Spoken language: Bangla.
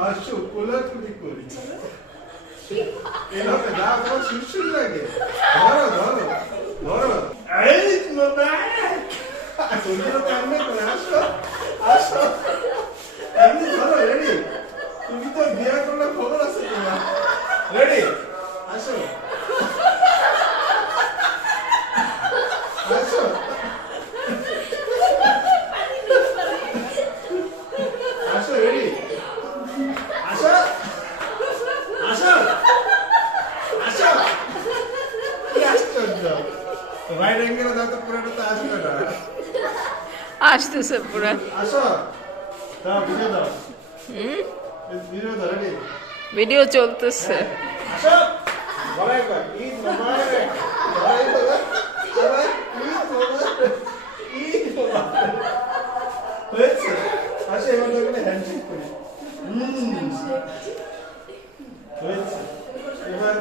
আসো কোলাকুলি করি এভাবে গা আমার শিরশির লাগে ধরো ধরো ধরো এই বাবা তুমি তো কামনে করে আসো আসো এমনি ধরো রেডি তুমি তো বিয়ে করলে খবর আছে তোমার রেডি আসো আসো আসো রেডি আসো আসো আসো কি আশ্চর্য রাইট অ্যাঙ্গেলে দাও তো পুরোটা তো আসবে না আসতেছে পুরা আসো দাও ভিডিও দাও ভিডিও দাও রেডি ভিডিও চলতেছে আসো বলাই কর ঈদ মোবারক বলাই কর আবার ঈদ মোবারক ঈদ মোবারক হয়েছে আসো এবার দেখলে হ্যান্ডশেক করি হয়েছে এবার